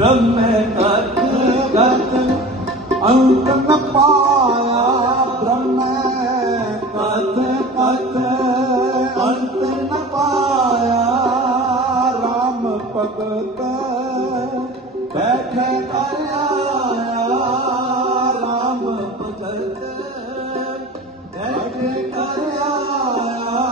ब्रह्म तत्गत अंत न पाया ब्रह्म तत्गत अंत न पाया राम भगत बैठे आया राम भगत